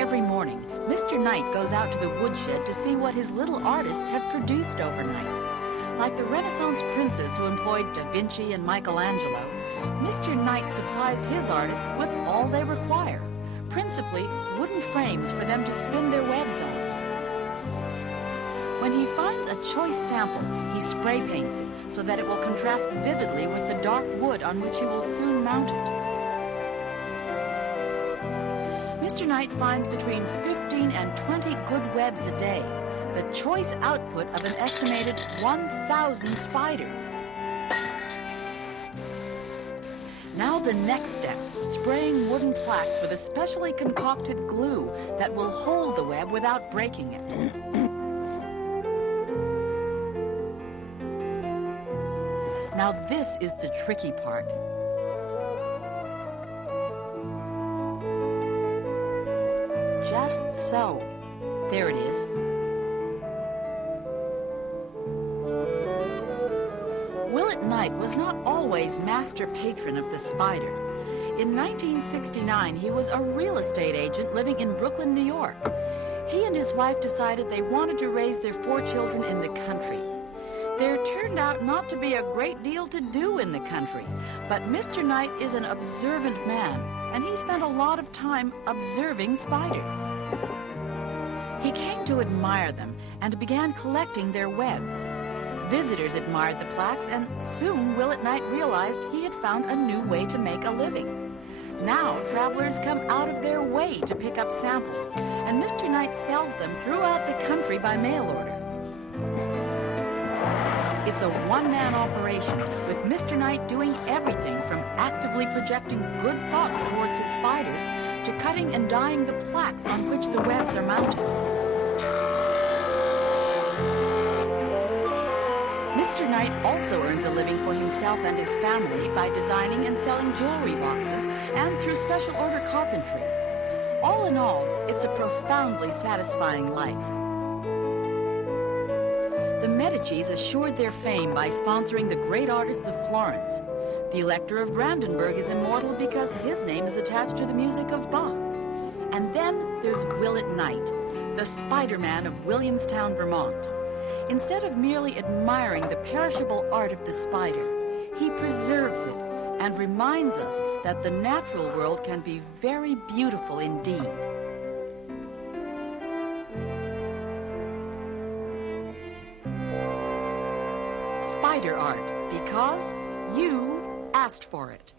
every morning, Mr. Knight goes out to the woodshed to see what his little artists have produced overnight. Like the Renaissance princes who employed Da Vinci and Michelangelo, Mr. Knight supplies his artists with all they require, principally wooden frames for them to spin their webs on. When he finds a choice sample, he spray paints it so that it will contrast vividly with the dark wood on which he will soon mount it. Mr. Knight finds between 15 and 20 good webs a day, the choice output of an estimated 1,000 spiders. Now the next step, spraying wooden plaques with a specially concocted glue that will hold the web without breaking it. Now this is the tricky part. Just so. There it is. Williamstown Knight was not always master patron of the spider. In 1969, he was a real estate agent living in Brooklyn, New York. He and his wife decided they wanted to raise their 4 children in the country. There turned out not to be a great deal to do in the country, but Mr. Knight is an observant man, and he spent a lot of time observing spiders. He came to admire them and began collecting their webs. Visitors admired the plaques, and soon Williamstown Knight realized he had found a new way to make a living. Now travelers come out of their way to pick up samples, and Mr. Knight sells them throughout the country by mail order. It's a one-man operation, with Mr. Knight doing everything from actively projecting good thoughts towards his spiders to cutting and dyeing the plaques on which the webs are mounted. Mr. Knight also earns a living for himself and his family by designing and selling jewelry boxes and through special order carpentry. All in all, it's a profoundly satisfying life. The Medicis assured their fame by sponsoring the great artists of Florence. The Elector of Brandenburg is immortal because his name is attached to the music of Bach. And then there's Williamstown Knight, the Spider-Man of Williamstown, Vermont. Instead of merely admiring the perishable art of the spider, he preserves it and reminds us that the natural world can be very beautiful indeed. Spider art, because you asked for it.